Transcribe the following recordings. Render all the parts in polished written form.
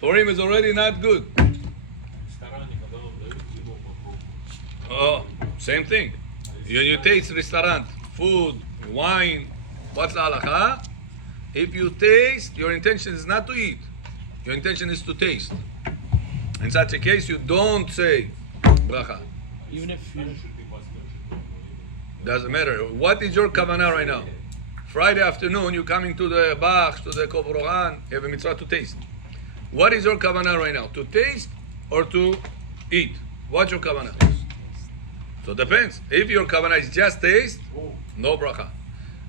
For him, it's already not good. Oh, same thing. You taste restaurant, food, wine. What's the halakha? If you taste, your intention is not to eat. Your intention is to taste. In such a case, you don't say bracha. Even if you... Doesn't matter. What is your kavanah right now? Friday afternoon, you're coming to the Bach, to the Kovrohan, you have a mitzvah to taste. What is your kavanah right now? To taste or to eat? What's your kavanah? So it depends. If your kavanah is just taste, no bracha.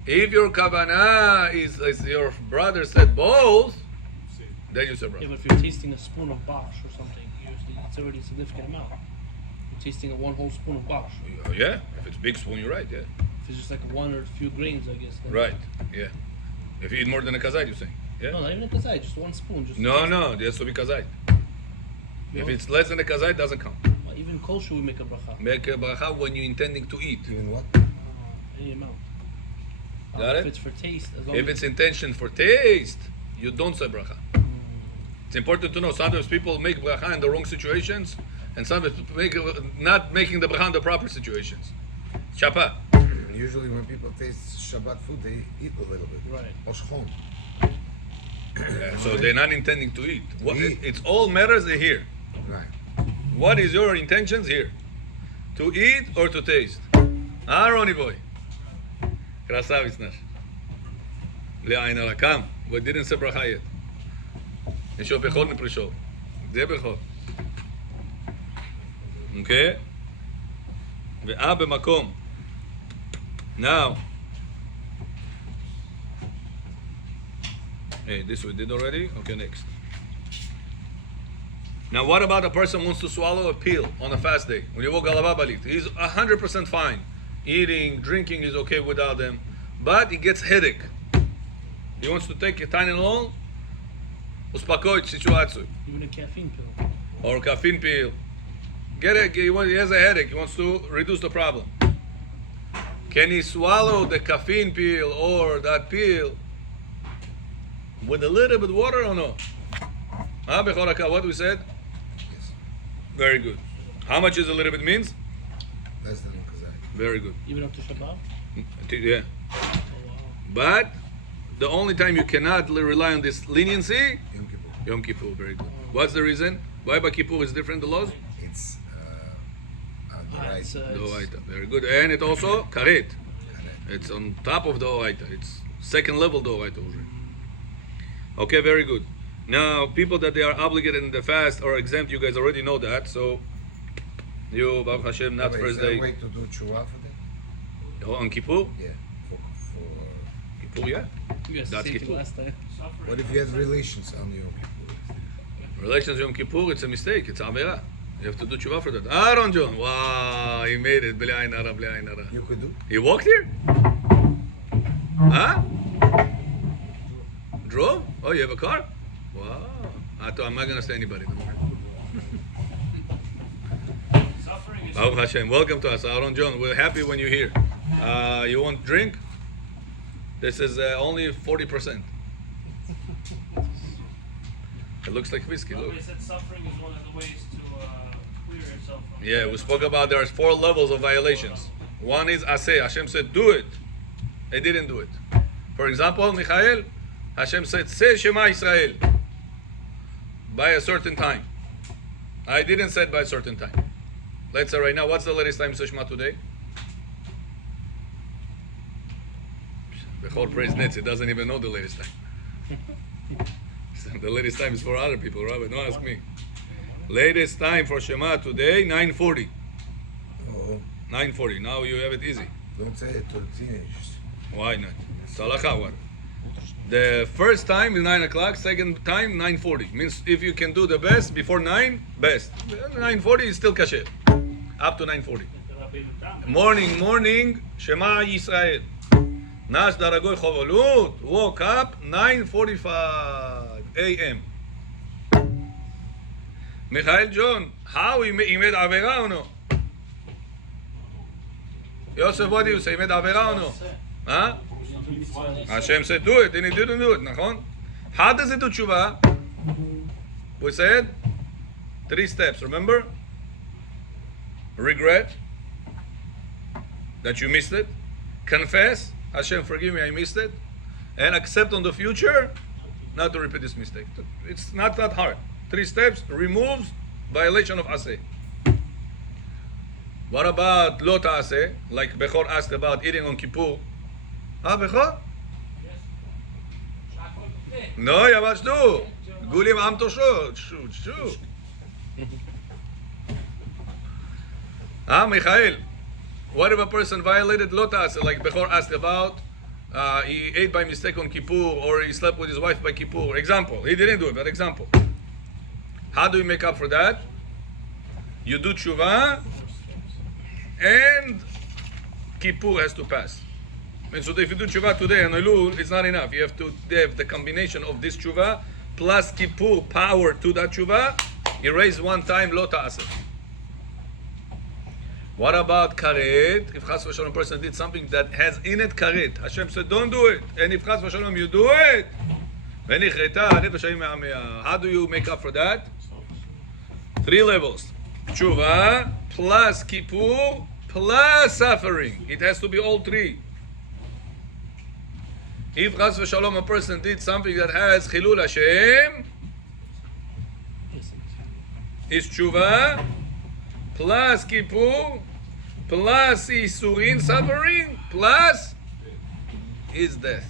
If your kavanah is, as your brother said, both, then you say bracha. Yeah, but if you're tasting a spoon of bosh or something, it's already a significant amount. You're tasting one whole spoon of bosh. Yeah, if it's big spoon, you're right, yeah. If it's just like one or a few grains, I guess. Right, yeah. If you eat more than a kazait, you're saying? Yeah? No, not even a kazait, just one spoon. Just No, it has to be kazait. If it's less than a kazait, it doesn't count. Even kosher, we make a bracha. Make a bracha when you're intending to eat. Even what? Any amount. Got If it? it's for taste, as long If as it's intention for taste, you don't say bracha. It's important to know sometimes people make bracha in the wrong situations, and sometimes people not making the bracha in the proper situations. Chapa. Usually when people taste Shabbat food, they eat a little bit. Right. Oshchon. So they're not intending to eat. It's all matters are here. Right. What is your intentions here? To eat or to taste? Ah, Ronnie boy. Красавец наш. Леайн ала, come. We didn't say bracha yet. Еще Бехор не пришел. Где Бехор? Okay? ואה במקום. Now. Hey, this we did already? Okay, next. Now, what about a person who wants to swallow a pill on a fast day? When you walk galava balit, he's 100% fine. Eating, drinking is okay without them, but he gets headache. He wants to take a Tylenol, uspakoit situation, even a caffeine pill. or caffeine pill. He has a headache. He wants to reduce the problem. Can he swallow the caffeine pill or that pill with a little bit water or no? What we said? Yes. Very good. How much is a little bit means? Less than kazait. Very good. Even up to Shabbat? Yeah. Oh, wow. But the only time you cannot rely on this leniency, Yom Kippur. Yom Kippur. Very good. What's the reason? Why by Kippur is different, the laws? It's the right. It's, The it's, Oraita. Very good. And it also karet. It's on top of the Oraita. It's second level the Oraita already. Okay, very good. Now, people that they are obligated in the fast or exempt, you guys already know that. So, you, Baruch Hashem, not Wait, first is there day. a way to do tshuva for that? Oh, on Kippur? Yeah. For Kippur, yeah. you guys That's saved it Kippur. last time. what if you had relations on Yom Kippur? Relations Yom Kippur, it's a mistake. It's Avera. You have to do tshuva for that. Aaron John. Wow, he made it. B'li ayin hara, b'li ayin hara. You could do? He walked here? Huh? Drove? Oh, you have a car? Wow. I'm not going to say anybody. Don't worry. Baruch Hashem. Welcome to us, Aaron John. We're happy when you're here. You want drink? This is only 40%. It looks like whiskey. Look. Somebody said suffering is one of the ways to clear yourself from. Yeah, we spoke about there's 4 levels of violations. One is aseh. Hashem said, do it. They didn't do it. For example, Michael, Hashem said, say Shema Israel by a certain time. I didn't say it by a certain time. Let's say right now, what's the latest time you say Shema today? The whole praise nets, it doesn't even know the latest time. The latest time is for other people, right? But don't ask me. Latest time for Shema today, 9:40. Oh, 9:40. Now you have it easy. don't say it to the teenagers. Why not? Salacha what? The first time is 9 o'clock, second time 9:40. Means if you can do the best before 9, best. 9:40 is still kasher. Up to 9:40. Morning, Shema Yisrael. Nash Daragoy Chovolut woke up 9:45 a.m. Michael John, how he made Avera or no? Yosef, what do you say? He made Avera or no? Huh? Hashem said do it, and he didn't do it, נכון? How does it do tshuva? We said 3 steps, remember? Regret that you missed it. Confess, Hashem, forgive me, I missed it. And accept on the future not to repeat this mistake. It's not that hard. 3 steps removes violation of Aseh. What about Lo Ta'aseh? Like Bechor asked about eating on Kippur. Bechor? No, Yavashdu. Gulim Am Toshot. Shoot. Michael. What if a person violated Lo Ta'aseh? Like Bechor asked about, he ate by mistake on Kippur, or he slept with his wife by Kippur. Example. He didn't do it, but example. How do we make up for that? You do tshuva, and Kippur has to pass. And so if you do tshuva today and Elul, it's not enough. You have to have the combination of this tshuva plus Kippur power to that tshuva. Erase one time Lo Ta'aseh. What about karet? If chas v'shalom a person did something that has in it karet, Hashem said, don't do it. And if chas v'shalom you do it, how do you make up for that? 3 levels. Tshuva plus Kippur plus suffering. It has to be all 3. If chas v'shalom a person did something that has chilul Hashem, is tshuva plus Kippur plus isurin, suffering, plus his death.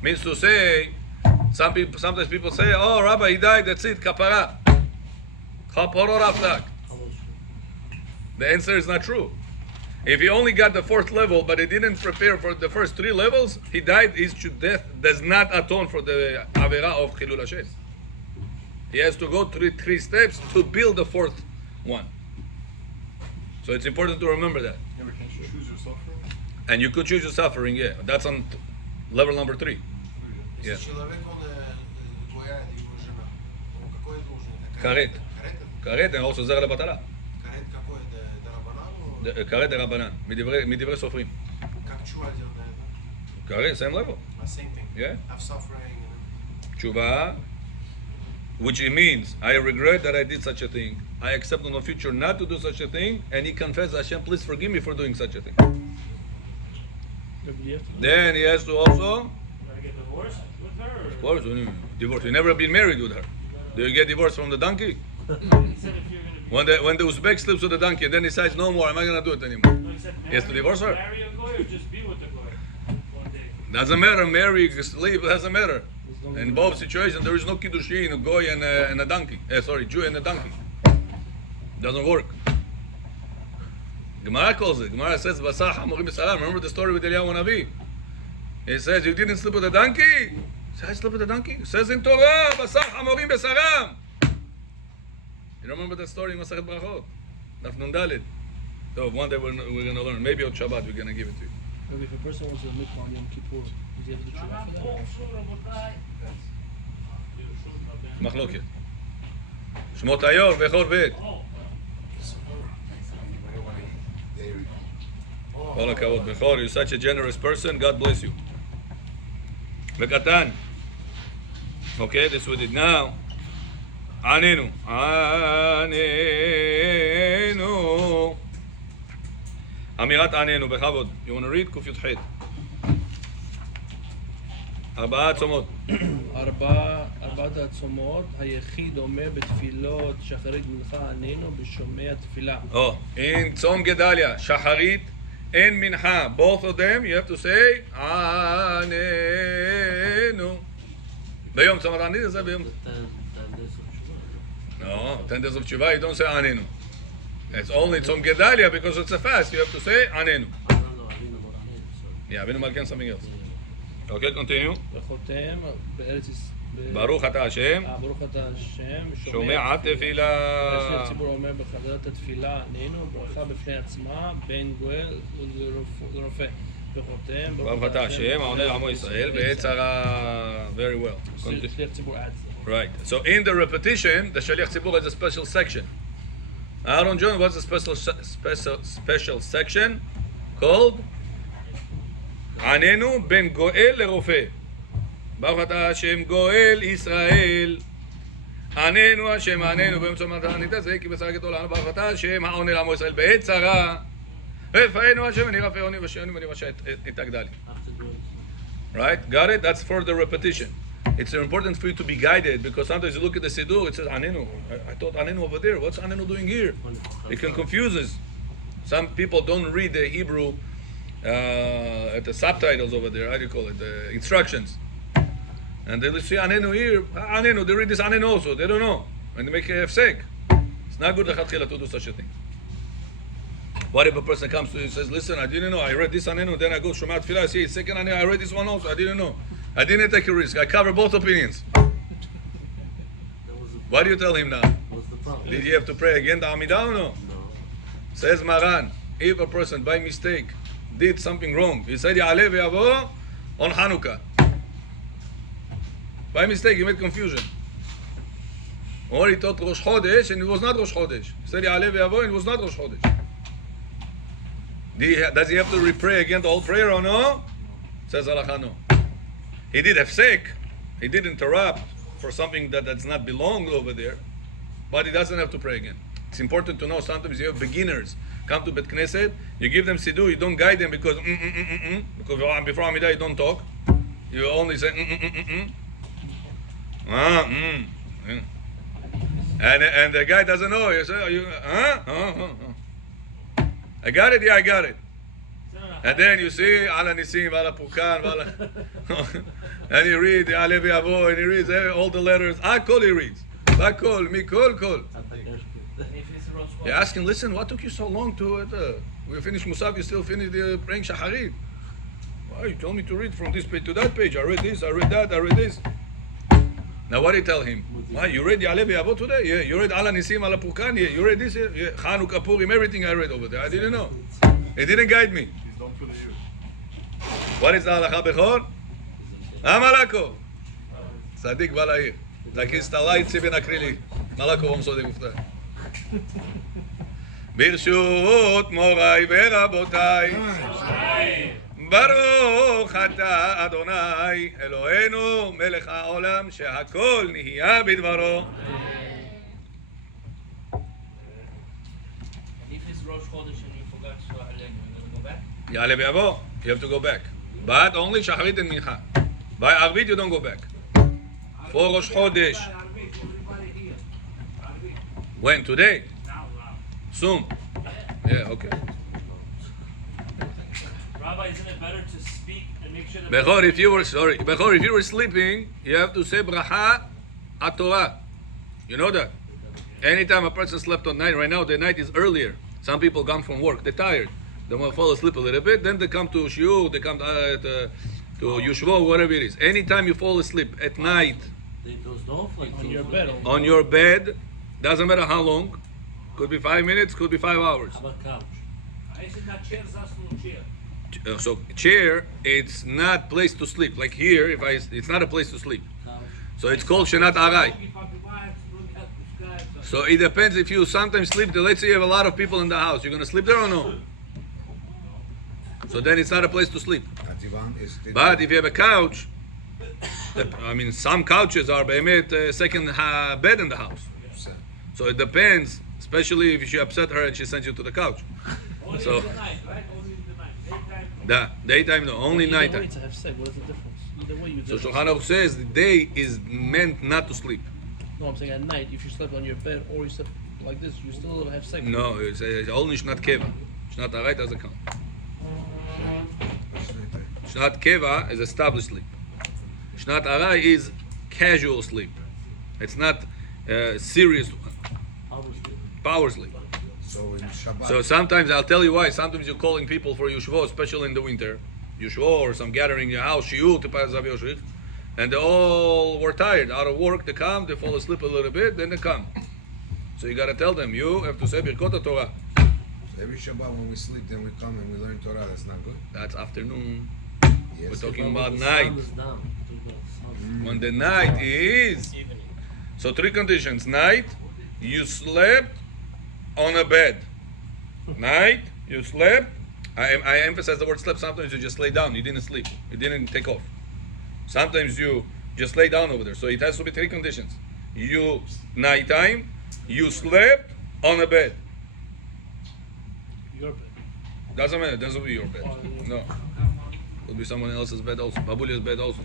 Means to say, sometimes people say, oh, Rabbi, he died, that's it, kapara. Chaporor aflak. The answer is not true. If he only got the 4th level, but he didn't prepare for the first 3 levels, he died, his death does not atone for the avera of chilul Hashem. He has to go 3 steps to build the 4th one. So it's important to remember that. You can choose your suffering? And you could choose your suffering, yeah. That's on level number 3. Yeah. Если человек, он твоя его жена, он какой должен? Карет. Карет, and also זרע לבטלה. Карет какой? До Рабанан? Карет דרבנן, מדברי סופרים. Как чува делает на это? Карет, same level. Same thing. Yeah. Have suffering. Tshuva, which it means, I regret that I did such a thing. I accept in the future not to do such a thing. And he confessed, Hashem, please forgive me for doing such a thing. Then he has to also, Gotta get divorced with her? of course, when you divorce. You never been married with her. Do you get divorced from the donkey? He said if you're gonna be... When the Uzbek sleeps with the donkey and then decides, no more, I'm not going to do it anymore. No, he said He has to divorce her. Marry a goy or just be with the goy one day? Doesn't matter, marry, sleep, doesn't matter. In both situations, there is no kiddushin, a goy and a donkey. Jew and a donkey. Doesn't work. Gemara calls it. Gemara says, "Basach hamorim b'saram." Remember the story with Eliyahu Navi? He says, "You didn't sleep with a donkey." He says, "I slept with a donkey." It says in Torah, "Basach hamorim b'saram." You remember that story in Masechet Brachot? Daf Nun Daled. So one day we're going to learn. Maybe on Shabbat we're going to give it to you. Maybe if a person wants to mikvah on Yom Kippur, does he have to do tshuva for that? מחלוקת. שמות היור ואחור בית. כל הכבוד, בכור, you're such a generous person, God bless you. וקטן. Okay, this we did now. עננו. עננו. אמירת עננו, בכבוד. You want to read? ק"ח. 4 צומות. 4 הצומות, היחיד אומר בתפילות שחרית מנחה עננו בשומע תפילה. In צום גדליה, שחרית and mincha, both of them, you have to say, עננו. ביום צום עננו זה ביום... No, 10 days of tshuva, you don't say עננו. It's only צום גדליה because it's a fast, you have to say עננו. Yeah, אבינו מלכן something else. Okay, continue. וחותם בארץ ישראל. ברוך אתה השם. ברוך אתה השם. שומע תפילה. לפני הציבור אומר בחדרת התפילה עננו, ברכה בפני עצמה, בין גואל לרופא. וחותם ברוך אתה השם, העונה לעמו ישראל, בעת צרה. Very well. שליח ציבור adds. Right. So in the repetition, the Shaliach Tzibur has a special section. Aaron John, what's the special section called? עננו בין גואל לרופא. ברוך אתה השם גואל ישראל. עננו השם, עננו באמצע מתנית הזה, כי בשר גדול לנו ברכתה השם, העונה לעמו ישראל בעת צרה. רפאנו השם, אני רפא עוני ושעוני ואני רשע את הגדלי. Right? Got it? That's for the repetition. It's important for you to be guided because sometimes you look at the Siddur, it says Anenu. I thought Anenu over there. What's Anenu doing here? It can confuse us. Some people don't read the Hebrew, the subtitles over there. How do you call it? The instructions. And they see Anenu here. Anenu. They read this Anenu also. They don't know. And they make a hefsek. It's not good to do such a thing. What if a person comes to you and says, listen, I didn't know. I read this Anenu. Then I go Shema Tfilah. I see second Anenu. I read this one also. I didn't know. I didn't take a risk. I cover both opinions. What do you tell him now? What's the problem? Did you have to pray again the Amidah or no? No. Says Maran, if a person by mistake did something wrong, he said Ya'aleh ve'yavo on Hanukkah. By mistake, he made confusion. Or he thought Rosh Chodesh and it was not Rosh Chodesh. He said Ya'aleh ve'yavo and it was not Rosh Chodesh. Does he have to repray again the whole prayer or no? Says Halakha no. He did hefsek, he did interrupt for something that does not belong over there, but he doesn't have to pray again. It's important to know sometimes you have beginners come to Bet Knesset, you give them siddur, you don't guide them because because before Amidah you don't talk, you only say and the guy doesn't know. You say, I got it, yeah, I got it. And then you see Ala Nisim, Ala Purkan, and you read Ya'aleh ve'yavo, and he reads all the letters. Akol he reads. Akol, Mikol, Kol. You ask him, listen, what took you so long to we finished Musaf, you still finished praying Shacharit. Why, you told me to read from this page to that page. I read this, I read that, I read this. Now what do you tell him? Why, you read Ya'aleh ve'yavo today? Yeah. You read Ala Nisim, Ala Purkan? Yeah. You read this? Yeah. Chanukah, Purim, everything I read over there. I didn't know. He didn't guide me. What is the halakha bechor? Amalako. Tzadik balair. Takis talai tzibin akrili. Malako om sodek ufta. Birshut morai verabotai. Baruch ata Adonai Eloheinu melech haolam shehakol nihiya bidvaro. If it's Rosh Chodesh and you forgot to Ya'aleh, you go back? Ya'aleh ve'yavo. You have to go back. But only Shacharit and Mincha. By Arvit you don't go back. For Rosh Chodesh. When? Today? Soon? Yeah, okay. Rabbi, isn't it better to speak and make sure that Bechor, if you were sleeping, you have to say Bracha at Torah. You know that? Anytime a person slept on night, right now the night is earlier. Some people come from work, they're tired. They want to fall asleep a little bit, then they come to shiur, they come to Yushvo, whatever it is. Anytime you fall asleep at night They dozed off like On your bed. on your bed, doesn't matter how long, could be 5 minutes, could be 5 hours. How about couch? So chair, it's not place to sleep. Like here, it's not a place to sleep. Couch. So it's called Shenat Arai. So it depends if you sometimes sleep there. Let's say you have a lot of people in the house. You're going to sleep there or no? So then it's not a place to sleep. But if you have a couch, some couches are behemet second bed in the house. So it depends, especially if you upset her and she sends you to the couch. So the daytime, no, only Either way, nighttime. it's a hefsek. What is the difference? Either way, you So do. Shulchan Aruch says the day is meant not to sleep. No, I'm saying at night, if you slept on your bed or you slept like this, you still have sex. No, it's only Shnat Keva. Shnat Arai doesn't count. Shnat Keva is established sleep. Shnat Arai is casual sleep. It's not serious power sleep. So in Shabbat. So sometimes I'll tell you why. Sometimes you're calling people for Yushvo, especially in the winter. Yushvo or some gathering in your house, Shiur, Tepazav Yoshich. And they all were tired, out of work. They come, they fall asleep a little bit, then they come. So you got to tell them, you have to say Birkot Torah. Every Shabbat when we sleep, then we come and we learn Torah. That's not good. That's afternoon. Yes. We're talking about The night. sun is down. When the night is. So 3 conditions. Night, you slept on a bed. Night, you slept. I emphasize the word slept. Sometimes you just lay down. You didn't sleep. You didn't take off. Sometimes you just lay down over there. So it has to be 3 conditions. you nighttime, you slept on a bed. Your bed. Doesn't matter. Doesn't be your bed. No, could be someone else's bed also. Babulia's bed also.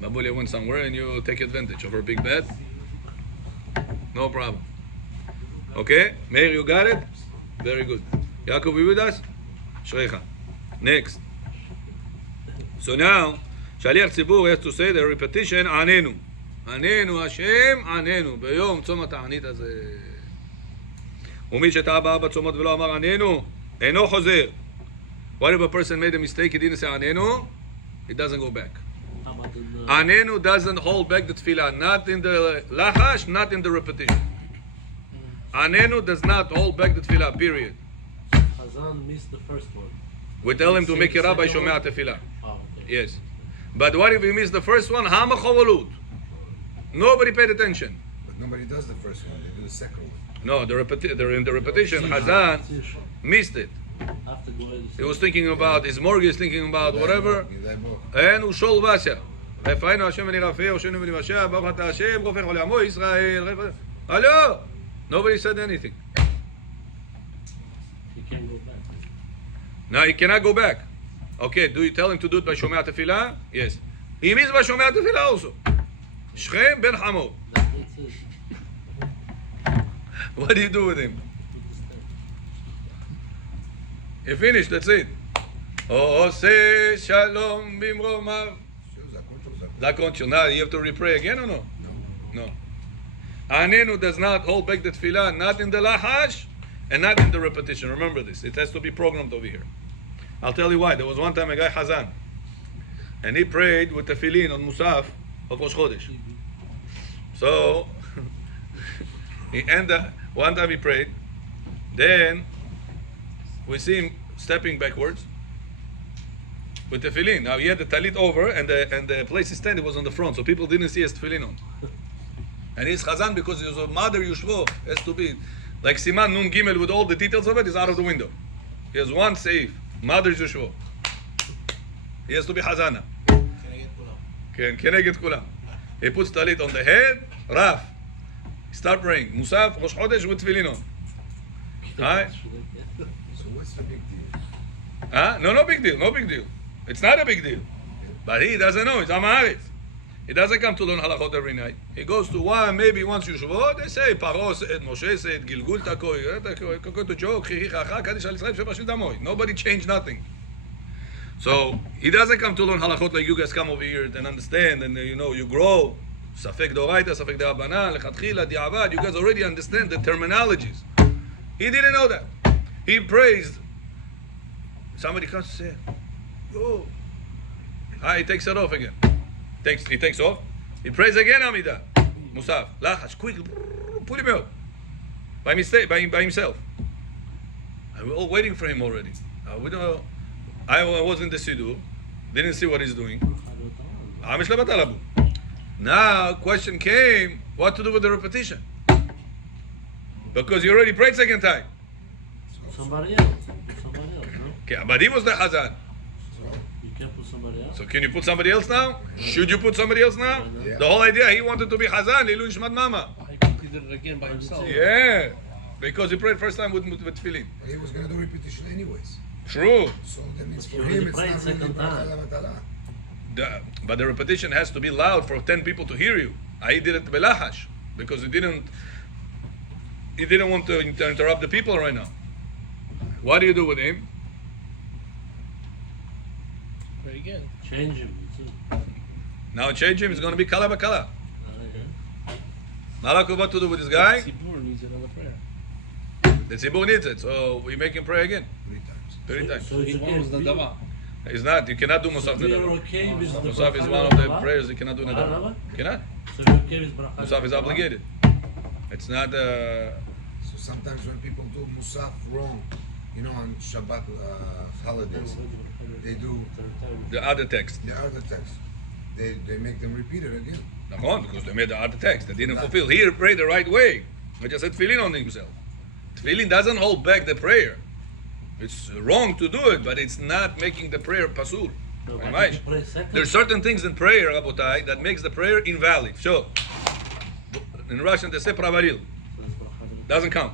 Babulia went somewhere and you take advantage of her big bed. No problem. Okay, Meir, you got it? Very good. Yaakov, you with us? Shrecha. Next. So now, Shaliach Tzibur has to say the repetition, Anenu. Anenu Hashem, Anenu. ביום צום התענית הזה. ומי שטעה בארבע צומות ולא אמר עננו, אינו חוזר. What if a person made a mistake, he didn't say Anenu? It doesn't go back. How about in the Anenu doesn't hold back the tefillah, not in the lachash, not in the repetition. Anenu does not hold back the tefillah, period. Chazan missed the first one? We tell him to Say make the it up by second Shomea one? Tefillah. Oh, okay. Yes. But what if he missed the first one? Hama chovalut. Nobody paid attention. But nobody does the first one. They do the second one. No, they're in the repetition. Hazan missed it. After Goel, He was thinking about his mortgage, thinking about whatever. Gedaliah book. And Ushol Vasya. רפאנו השם ונרפא, הושענו ונבשע, ברוך אתה השם, רופא חולי עמו ישראל. Hello? Nobody said anything. he can't go back. Now he cannot go back. Okay, do you tell him to do it by Shomea Tefillah? Yes. He means by Shomea Tefillah also. Shchem ben Hamo. That's it. What do you do with him? Put the step. He finished, that's it. עושה שלום במרומיו. Sure, zakon shel zakon. That control. Now you have to repray again or no? No. No. Anenu does not hold back the tefillah, not in the lahash and not in the repetition. Remember this. It has to be programmed over here. I'll tell you why. There was one time a guy Hazan, and he prayed with tefillin on Musaf of Rosh Chodesh. So one time he prayed, then we see him stepping backwards with tefillin. Now he had the talit over, and the place he standing was on the front, so people didn't see his tefillin on. And he's Chazan because he was a mother Yushvo, has to be like Siman Nun Gimel with all the details of it is out of the window. He has one safe, mother Yushvo. He has to be Hazana. Keneged Kulam. He puts talit on the head, Raf. Start praying. Musaf, Rosh Chodesh with tefillin on. Right? So what's the big deal? Huh? No big deal, no big deal. It's not a big deal. But he doesn't know, it's Amaharit. He doesn't come to learn halachot every night. He goes to one, maybe once Yeshuvot, they say, Paro said, Moshe said, Gilgul Takoy, Takoy to joke, Chichichacha, Kaddish al Yisrael, Sheba Damoy. Nobody changed nothing. So he doesn't come to learn halachot like you guys come over here and understand, and you grow. Safek Doraita, Safek De'Abanan, Lechatchila, Di'avad, you guys already understand the terminologies. He didn't know that. He praised. Somebody comes to say, oh. He takes it off again. He takes off. He prays again, Amidah. Musaf. Lachash, quick. Pull him out. By mistake, by himself. And we're all waiting for him already. We don't. I was in the Siddur. Didn't see what he's doing. Now, question came, what to do with the repetition? Because you already prayed second time. Somebody else, no? Okay, but he was the Hazan. You can't put somebody else. So can you put somebody else now? Should you put somebody else now? Yeah. The whole idea, he wanted to be Hazan, Lilu Ishmat Mama. He completed it again by himself. Yeah, because he prayed first time with tefillin. But he was going to do repetition anyways. True. So that means But for you already him it's prayed not really second Baruch time. Adamatala. But the repetition has to be loud for 10 people to hear you. I did it belahash because he didn't want to interrupt the people right now. What do you do with him? Pray again. Change him, too. Now change him, it's going to be kala bakala. Yeah. Malak, what to do with this guy? Tzibur needs another prayer. The tzibur needs it, so we make him pray again. 3 times. 3 times. So Each it's one was the okay. dava. It's not, you cannot do Musaf So you're Nedava. okay with the Musaf is bracha one of the Nedava? prayers you cannot do Nedava. Nedava? Cannot. So you're okay with bracha Musaf is Nedava? obligated. It's not, So sometimes when people do Musaf wrong, on Shabbat holidays, they do the other text. the other text. They make them repeat it again. Nachon, because they made the other text. They didn't fulfill. Here, pray the right way. I just said tefillin on himself. Tefillin doesn't hold back the prayer. It's wrong to do it, but it's not making the prayer pasul. No, but Right? if you pray second, There's certain things in prayer, Rabotai, that makes the prayer invalid. So, In Russian, they say pravaril. Doesn't count.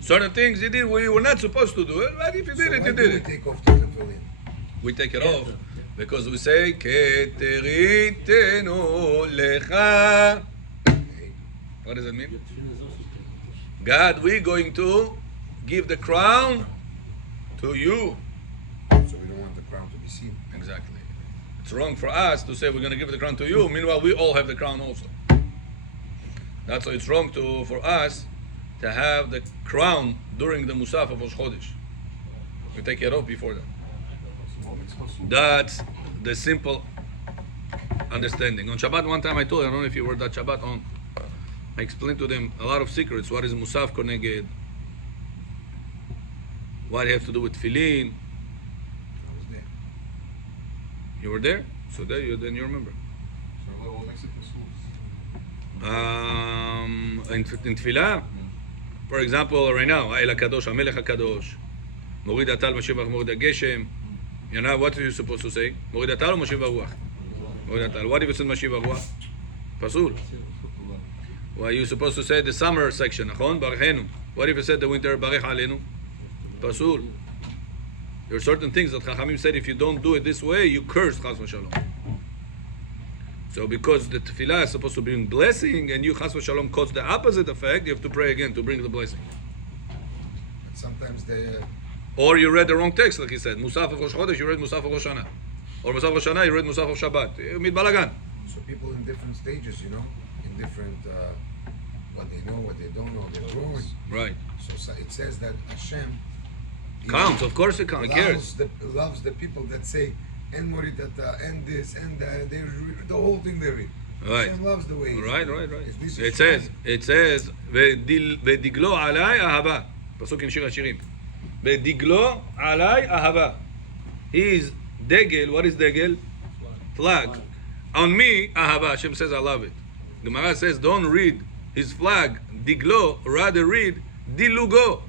Certain things he did, we were not supposed to do it, but if you did it, why you do did we it. take off the tefillin? We take it off because we say, Keteritenu lecha. What does it mean? God, we're going to give the crown to you. So we don't want the crown to be seen. Exactly. It's wrong for us to say we're going to give the crown to you. Meanwhile, we all have the crown also. That's why it's wrong for us to have the crown during the Musaf of Rosh Chodesh. We take it off before that. That's the simple understanding. On Shabbat, one time I don't know if you were that Shabbat on, I explained to them a lot of secrets. What is Musaf Koneged? What you have to do with Tefillin. I was there. You were there? So then you remember. So what makes it pasul? In Tefillah, for example, right now, Ha'el HaKadosh, HaMelech HaKadosh, Morid Atal, Mashiach, Morid HaGeshem. You know, what are you supposed to say? Morid Atal or Mashiach Ruach? Morid Atal. What if it's in Mashiach Ruach? Pasul. Well, you're supposed to say the summer section, Nachon, Barchenu. What if you said the winter, Barech Alenu? Pasul. There are certain things that Chachamim said if you don't do it this way, you curse Chas v'Shalom. So because the tefillah is supposed to bring blessing and you Chas v'Shalom cause the opposite effect, you have to pray again to bring the blessing. But sometimes they Or you read the wrong text, like he said. Musaf of Rosh Chodesh, you read Musaf of Rosh Hashanah. Or Musaf of Rosh Hashanah, you read Musaf of Shabbat. Mid balagan. so people in different stages, you know, in different what they know, what they don't know, they're growing. Right. So it says that Hashem Counts, of course it counts. It cares. loves the people that say and moridata and this and that. They read the whole thing they read. Right. Hashem loves the way. Right. If this is It says, ודיגלו עליי אהבה. פסוק עם שיר השירים. ודיגלו עליי אהבה. His degel, what is degel? Flag. On me, ahava. Hashem says, I love it. The Gemara says, don't read his flag, diglo, rather read dilugo.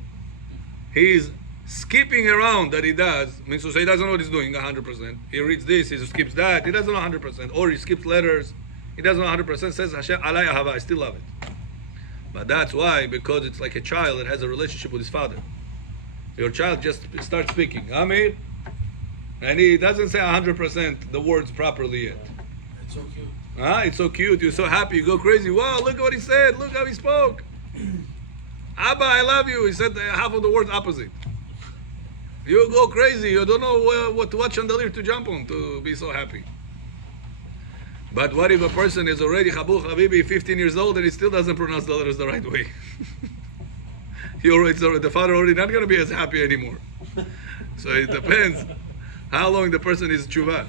He's skipping around that he does, means to say he doesn't know what he's doing 100%. He reads this, he skips that, he doesn't know 100%. Or he skips letters, he doesn't know 100%, says Hashem, alay ahava, I still love it. But that's why, because it's like a child that has a relationship with his father. Your child just starts speaking, Amir, and he doesn't say 100% the words properly yet. It's so cute. It's so cute, you're so happy, you go crazy. Wow, look at what he said, look how he spoke. Abba, I love you. He said half of the words opposite. You go crazy, you don't know what chandelier to jump on to be so happy. But what if a person is already Chabu Habibi, 15 years old, and he still doesn't pronounce the letters the right way? The father already not going to be as happy anymore. So it depends how long the person is tshuva.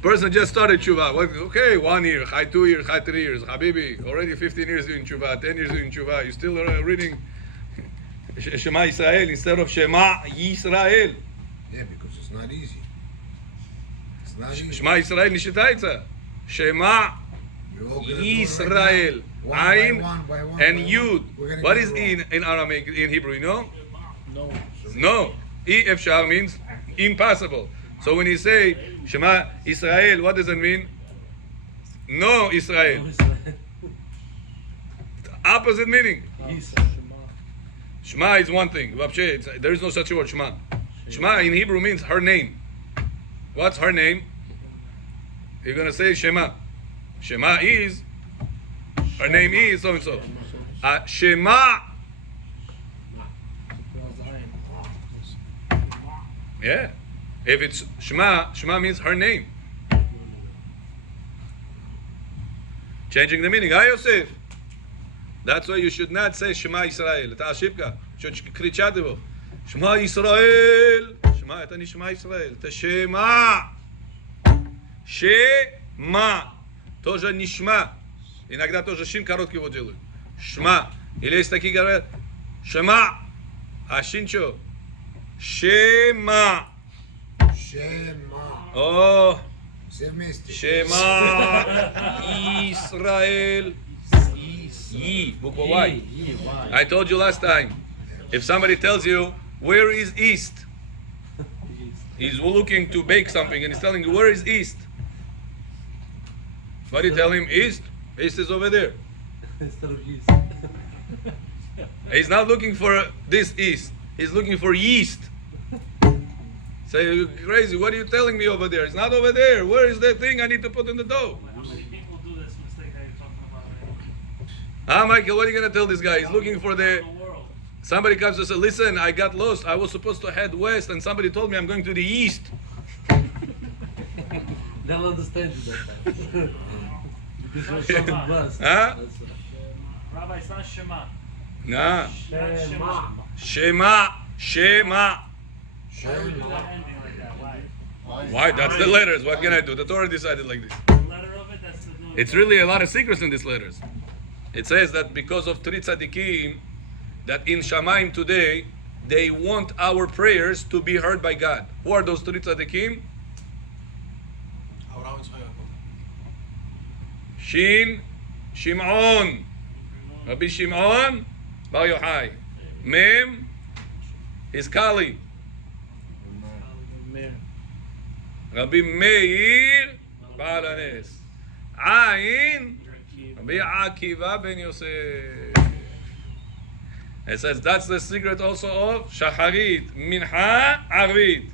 Person just started tshuva. Okay, 1 year, 2 years, 3 years. Habibi, already 15 years doing tshuva, 10 years doing tshuva. You still reading Shema Yisrael instead of Shema Yisrael. Yeah, because it's not easy. It's not easy. Shema Yisrael nishitaitza. Shema We're all gonna do it Yisrael. right now. One by Ayin one, by one, and by Yud. one. We're gonna What get is it E wrong. in Aramaic, in Hebrew, you know? No. No. E efshar means impossible. So when you say Shema Yisrael, what does it mean? No Israel. Opposite meaning. Shema is one thing. There is no such a word, Shema. Shema in Hebrew means her name. What's her name? You're going to say Shema. Shema is, her name is so and so. Shema. Yeah. If it's Shema, Shema means her name. Changing the meaning. Yosef. That's why you should not say Shema Yisrael. אתה השipka. קריצ'ת בו. Shema Yisrael. Shema, אתה נשמע ישראל. אתה Shema. Shema. Тоже нишма. Иногда тоже шин короткий его делают. Шма. Или есть такие говорят Шема. А шин что? Шема. Shema. Oh. Все вместе. Shema Israel. Yi, bukva Y. I told you last time, if somebody tells you, where is East? He's looking to bake something and he's telling you, where is East? What do you tell him? East? East is over there. Instead of yeast. He's not looking for this yeast. He's looking for yeast. Say, you're crazy. What are you telling me over there? It's not over there. Where is that thing I need to put in the dough? How many people do this mistake that you're talking about? Michael, what are you going to tell this guy? He's looking for the... The world. Somebody comes and says, listen, I got lost. I was supposed to head west and somebody told me I'm going to the east. They'll understand you that time. Because you're so advanced. Huh? That's right. Rabbi, it's not Shema. Nah. Not Shema. Shema. Shema. Why would we do that ending like that? Why? Why? That's the letters. What can I do? The Torah decided like this. The letter of it, that's the doing. It's really a lot of secrets in these letters. It says that because of three tzaddikim, that in Shamayim today, they want our prayers to be heard by God. Who are those three tzaddikim? Shin, Shimon, Rabbi Shimon, Bar Yochai. Mem, his Kali, Meir. Rabbi Meir, Baal Hanes. Ayin, Rabbi Akiva ben Yosef. It says that's the secret also of Shacharit, Mincha, Arvit.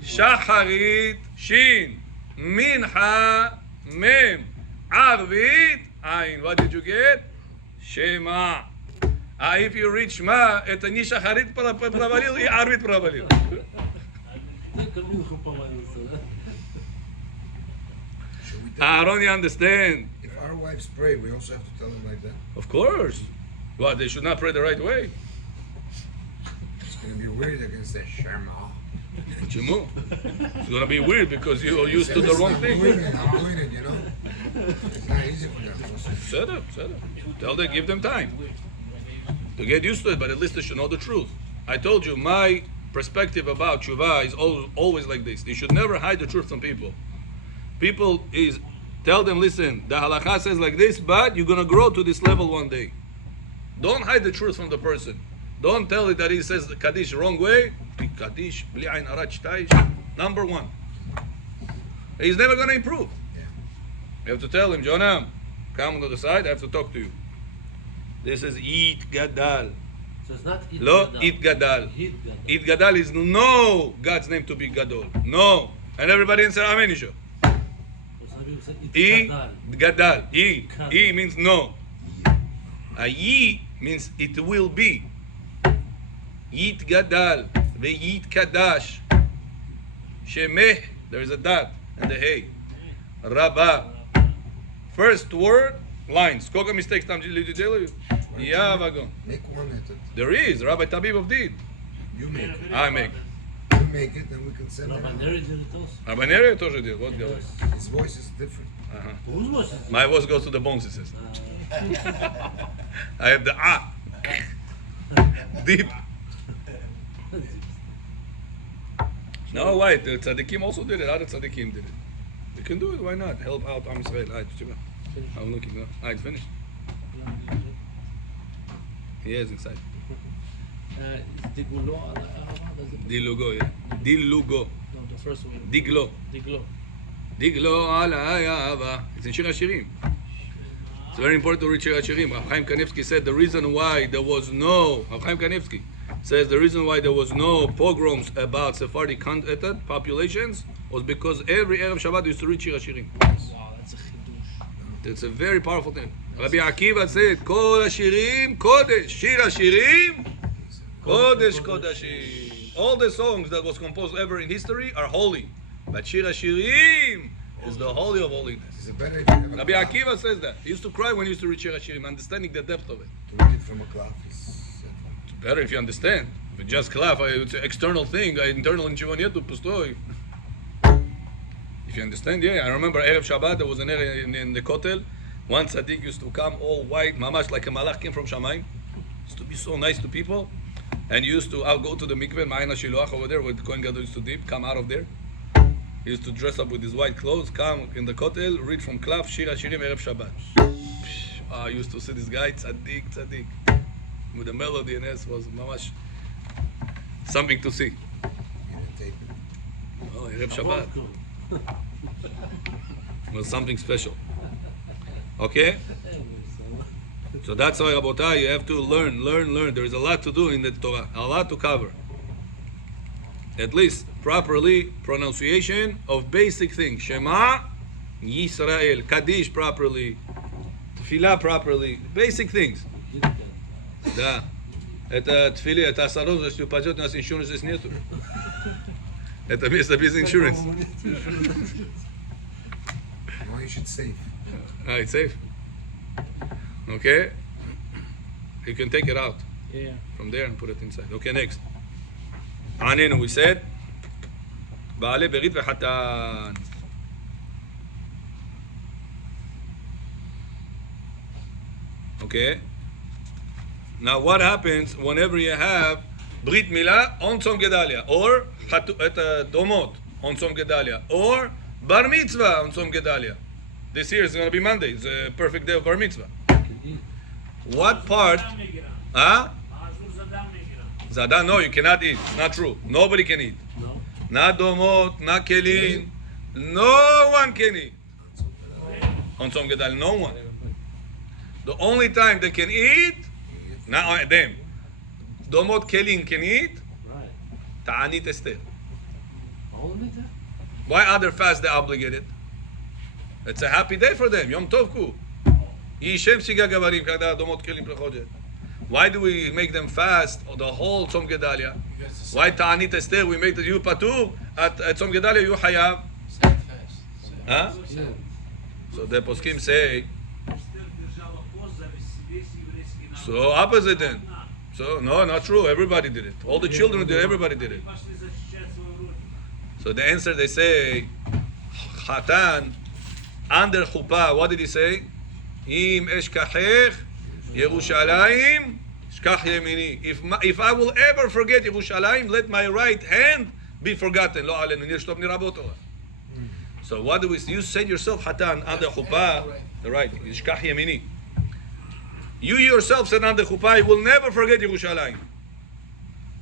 Shacharit, Shin, Mincha, Mem, Arvit, Ayin. What did you get? Shema. If you read Shema, это не Shacharit провалил и Arvit провалил. Aaron, you understand? If our wives pray, we also have to tell them like that. Of course. Well, they should not pray the right way. It's going to be weird. They're going to say Shema. Chimu. It's going to be weird because you are used to the wrong I'm thing. doing it, you know. It's not easy for them. Set up. Tell them, give them time to get used to it, but at least they should know the truth. I told you, my perspective about tshuva is always like this. You should never hide the truth from people. People is tell them, listen, the halakha says like this, but you're going to grow to this level one day. Don't hide the truth from the person. Don't tell it that he says the Kaddish wrong way. Kaddish, bli ayin hara shtaish. Number one. He's never going to improve. You have to tell him, Jonah, come on the other side, I have to talk to you. This is It Gadal. So it's not It Lo Gadal. It Gadal. It Gadal. It Gadal is no God's name to be Gadol. No. And everybody answer Amen, Isha. So some people say It E Gadal. Gadal. E means no. A Yi means it will be. Yit Gadal. Ve'yit Kadash. Shemeh. There is a dot and the hey. Rabba. First word, lines. Koga mistakes tam jili. Yeah, vagon. Make one at it. There is. Rabbi Tabibov did. You make it. I make. You make it, and we can send it. Rabbi Neri did it also. Rabbi Neri тоже did. What goes? His voice is different. Whose voice is it? My voice goes to the bones, he says. I have the deep. No, wait. The tzaddikim also did it. Other tzaddikim did it. You can do it. Why not? Help out Am Yisrael. Alright, I'm looking now. Alright, finished. He is inside. Digulo על הערבה, זה- Dilugo, yeah. Dilugo. No, the first one. Diglo. Diglo. Diglo ala ayava. It's in Shir HaShirim. It's very important to read Shir HaShirim. Rav Chaim Kanevsky said the reason why there was no, Rav Chaim Kanevsky says the reason why there was no pogroms about Sephardic populations was because every Erev Shabbat used to read Shir HaShirim. Wow, that's a chidush. It's a very powerful thing. Rabbi Akiva said, Kol HaShirim Kodesh. Shir HaShirim Kodesh Kodashim. All the songs that was composed ever in history are holy. But Shir HaShirim is the holy of holiness. Is it better if you have a Rabbi cloth? Akiva says that. He used to cry when he used to read Shir HaShirim, understanding the depth of it. To read it from a cloth is Better if you understand. If it's just clap, it's an external thing. Internal nичего нету, пустой. If you understand, yeah. I remember Erev Shabbat, there was an area in the Kotel. One tzaddik used to come all white, mamash like a malach came from Shamayim. Used to be so nice to people. And he used to, I'll go to the mikveh, Ma'ina Shiloach over there, where the Kohen Gadol used to dip, come out of there. He used to dress up with his white clothes, come in the Kotel, read from Klav, Shir HaShirim, Erev Shabbat. I used to see this guy, tzaddik, with the melody and it was mamash something to see. you didn't tape it. Oh, Erev Shabbat was something special. Okay? So that's why, Rabotai, you have to learn. There is a lot to do in the Torah, a lot to cover. At least properly pronunciation of basic things. Shema Yisrael, Kaddish properly, Tefillah properly, basic things. Да. Это тфили, это осторожно, если упадет, у нас иншуранс здесь нету. Это место без иншуранс. No, you should save. It's safe. Okay? You can take it out Yeah. from there and put it inside. Okay, next. Anenu, we said. Baale berit v'chatan. Okay? Now what happens whenever you have Brit Milah on Tzom Gedaliah or Domot on Tzom Gedaliah or Bar Mitzvah on Tzom Gedaliah? This year is going to be Monday. It's a perfect day of Bar Mitzvah. What part? Huh? Zada, no, you cannot eat. Not true. Nobody can eat. No. Not Domot, not Kelin. No one can eat. On Tzom Gedaliah, no one. The only time they can eat, not them. Domot Kelin can eat. Right. Ta'anit Esther. All of it? Why other fast they obligated? It's a happy day for them. Yom Tov Ku. Yishem Siga Gavarim Kada Domot Kelim Prechodet. Why do we make them fast the whole Tzom Gedaliah? Why Ta'anit Esther? We make the you patur at Tzom Gedaliah you hayav. Huh? So the poskim say. So opposite then. So no, not true. Everybody did it. All the children did it. Everybody did it. So the answer they say, Chatan under chuppah. What did he say? Im eshkachech Yerushalayim shkach yemini. If I will ever forget Yerushalayim, let my right hand be forgotten. Lo alenu nirshtom niraboto. So what do we? You said yourself, Chatan under chuppah. The right shkach yemini. You yourself said under chuppah, you will never forget Yerushalayim.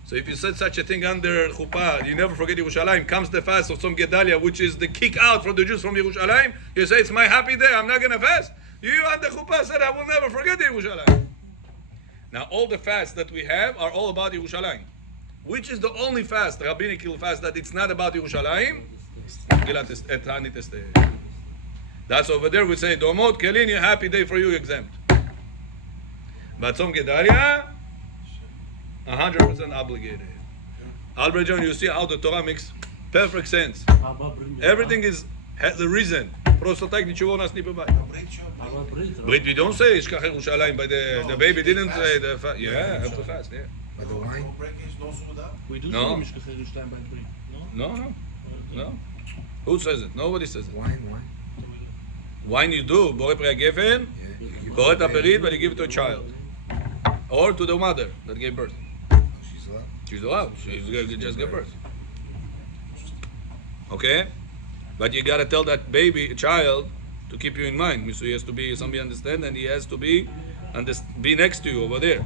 So if you said such a thing under chuppah, you never forget Yerushalayim. Comes the fast of Tzom Gedaliah, which is the kick out for the Jews from Yerushalayim. You say it's my happy day. I'm not going to fast. You under chuppah said I will never forget Yerushalayim. Now all the fasts that we have are all about Yerushalayim. Which is the only fast, rabbinical fast, that it's not about Yerushalayim? That's over there. We say Domot Kelin, a happy day for you, exempt. But Tzom Gedaliah, 100% obligated. Albert John, you see how the Torah makes perfect sense. Everything has a reason. Просто так ничего у нас не бывает. But we don't say Shkach Yerushalayim, but the baby didn't say the fast. Yeah, have to fast. Yeah. But the wine? We do No. say Mishkach Yerushalayim by Brit. No? No. Who says it? Nobody says it. Wine. Wine you do. Borei Pri HaGefen, Yeah, you give Borei it to the Taperit, baby. but you give it to a child. Or to the mother that gave birth. Oh, she's allowed. She's allowed. She's going to just give birth. Okay? But you got to tell that baby, a child, to keep you in mind. So he has to be, somebody understand, and he has to be next to you over there.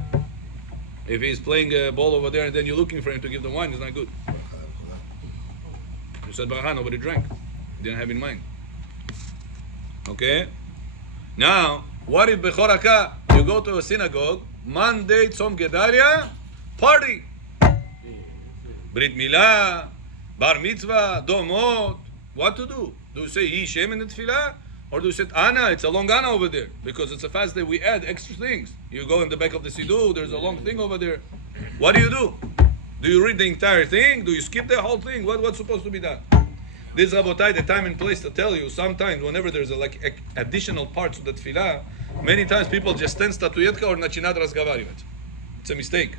If he's playing a ball over there and then you're looking for him to give the wine, it's not good. You said bracha, nobody drank. You didn't have in mind. Okay? Now, what if Bechor Hakah, you go to a synagogue, Monday, Tzom Gedaliah, party. Brit Milah, Bar Mitzvah, Domot. What to do? Do you say Yi Shem in the Tefillah? Or do you say Ana? It's a long Ana over there. Because it's a fast day, we add extra things. You go in the back of the Siddur, there's a long thing over there. What do? Do you read the entire thing? Do you skip the whole thing? What's supposed to be done? This Rabotai, the time and place to tell you, sometimes whenever there's additional parts of the Tefillah, many times people just stand statuetka or начинают разговаривать. It's a mistake.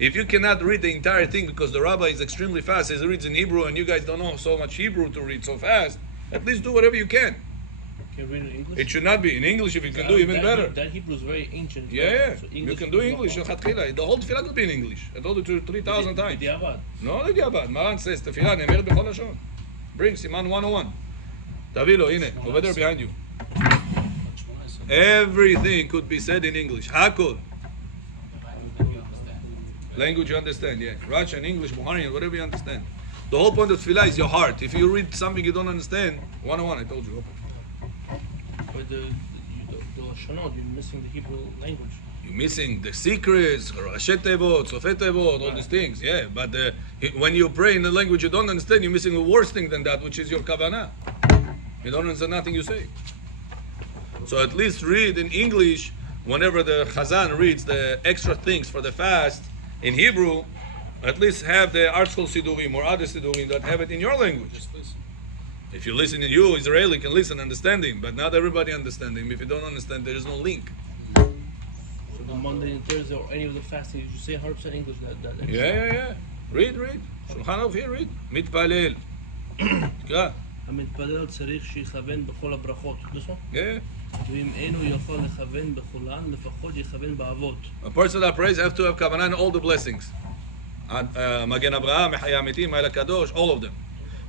If you cannot read the entire thing because the rabbi is extremely fast, he reads in Hebrew and you guys don't know so much Hebrew to read so fast, at least do whatever you can. Can you read in English? It should not be. In English, if you can do even better. That Hebrew is very ancient. Yeah, So you can do is English. not- The whole tefillah could be in English. I told you 3,000 times. בדיעבד. No, לדיעבד. Maran says, תפילה נאמרת בכל לשון. Bring סימן 101. תביא לו, הנה, over there behind you. Everything could be said in English. הכל. Language you understand, yeah. Russian, English, Bulgarian, whatever you understand. The whole point of tefillah is your heart. If you read something you don't understand, 101, I told you. But the Lashonot, you're missing the Hebrew language. You're missing the secrets, Rashet Tevot, Sofet Tevot, all these things. Yeah, but when you pray in the language you don't understand, you're missing a worse thing than that, which is your kavanah. You don't understand nothing you say. So at least read in English whenever the Chazan reads the extra things for the fast in Hebrew. At least have the article Sidurim or other Sidurim that have it in your language. Just listen. If you listen, you Israeli can listen, understand him, but not everybody understand him. If you don't understand, there is no link. So the Monday and Thursday or any of the fasting, you should say 100% English. That Yeah. Read. Shulchan Aruch here, read. מתפלל. תקרא. המתפלל צריך שיכוון בכל הברכות. This one? Yeah. ואם אינו יכול לכוון בכולן, לפחות יכוון באבות. A person that prays have to have kavanah in all the blessings. Magen Abraham, Mechaya Amitim, Ma'il HaKadosh, all of them.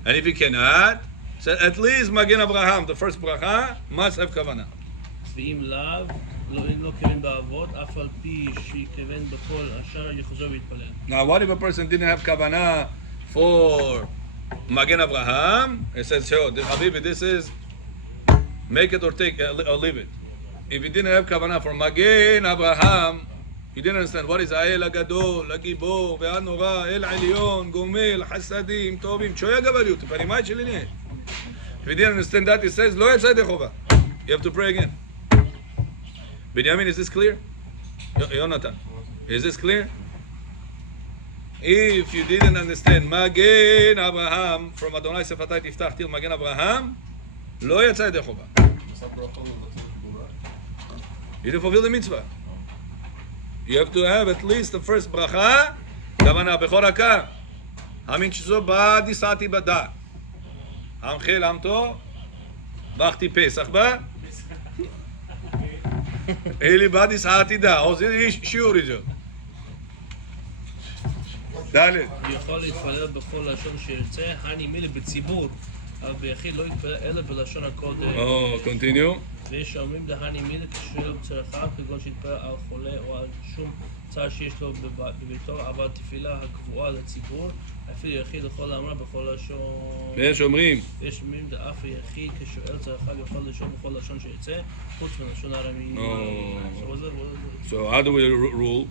And if he cannot, so at least Magen Abraham, the first bracha, must have kavanah. ואם לאו, לא כיוון באבות, אף על פי שיכוון בכל השאר יחזור ויתפלל. Now, what if a person didn't have kavanah for Magen Abraham? It says, "Yo, Habibi, this is make it or take or leave it." If he didn't have kavanah for Magen Abraham, he didn't understand what is האל הגדול, הגיבור, והנורא, אל עליון, גומל, חסדים, טובים, שויה גבריות, פנימית שלי נהיה. If he didn't understand that, he says, לא יצא ידי חובה. You have to pray again. Benjamin, is this clear? Jonathan, is this clear? If you didn't understand Magen Abraham from Adonai Sefatai Tiftach till Magen Abraham, לא יצא ידי חובה. עשה ברכה ובצע גדולה. You didn't fulfill the mitzvah. You have to have at least the first bracha, כוונה בכל הקר. המין שזו בא דיסעתי בדע. המחל עמתו, בכתי פסח בה. אלי בא דיסעתי דע. או זה שיעור איזו. ד' הוא יכול להתפלל בכל לשון שירצה, הנימילה בציבור, אבל ביחיד לא יתפלל אלא בלשון הקודש. continue. ויש שאומרים להנימילה כשואל בצרכיו, כגון שיתפלל על חולה או על שום צער שיש לו בביתו, אבל תפילה הקבועה לציבור, אפילו יחיד לכל אמרה בכל לשון. ויש אומרים. ויש אומרים דאף היחיד כשואל צרכיו יכול לשון בכל לשון שירצה, חוץ מלשון ארמי. So how do we rule?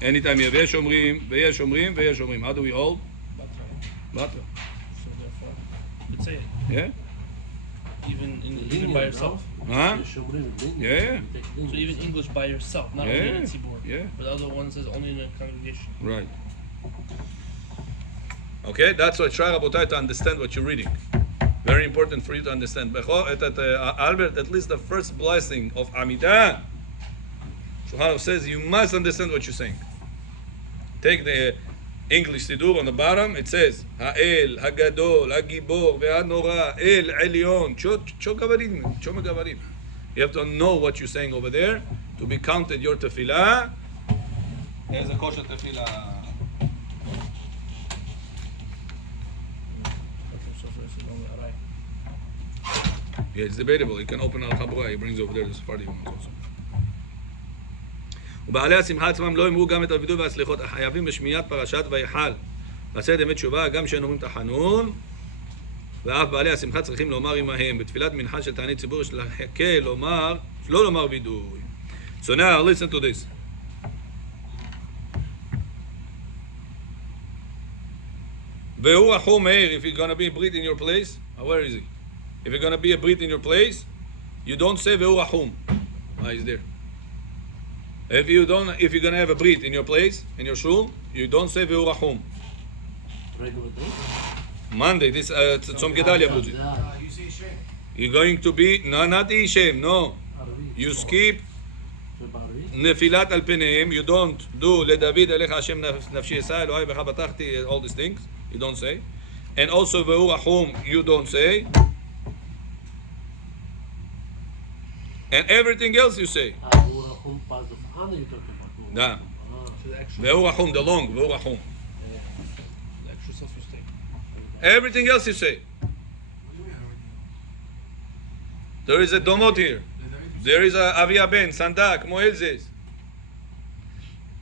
Anytime you have ויש אומרים, ויש אומרים, ויש אומרים. How do we hold? Batra. So therefore, let's say it. Yeah? Even by yourself. Huh? Yeah. Yeah. So even English by yourself, not only in the tzibur. Yeah. But the other one says only in a congregation. Right. Okay, that's why try Rabotai to understand what you're reading. Very important for you to understand. Albert, at least the first blessing of Amidah, Shulchan Aruch says you must understand what you're saying. Take the English Sidur on the bottom, it says Ha'el, Hagadol, Hagibor, Ve'anora, El, Elyon, Cho Gavarim. You have to know what you're saying over there to be counted your tefillah. There's a kosher tefillah. Yeah, it's debatable. You can open Al-Chabra, he brings over there the Sephardi ones also. ובעלי השמחה עצמם לא אמרו גם את הווידוי והסליחות, החייבים בשמיעת פרשת ויחל ועשרת ימי תשובה, גם שאין אומרים תחנון, ואף בעלי השמחה צריכים לומר עמהם בתפילת מנחה של תענית ציבור יש להקל לומר, לא לומר וידוי. So now listen to this. והוא רחום מאיר, if you're going to be a Brit in your place, where is he? If you're going to be a Brit in your place, you don't say והוא רחום. He's there. If you're going to have a Brit in your place, in your shul, you don't say והוא רחום. Regular day? Monday, this Tzom Gedaliah puts it. You say shame. You're going to be, no, not Ishem, no. You skip נפילת על פניהם, you don't do לדוד אליך השם נפשי אשא, אלוהי בך בטחתי, all these things, you don't say. And also והוא רחום, you don't say. And everything else you say. Да. והוא רחום, the long, והוא רחום. The extra self-esteem. Everything else you say. There is a domot here. There is a Avi Ben, Sandak, Moelzes.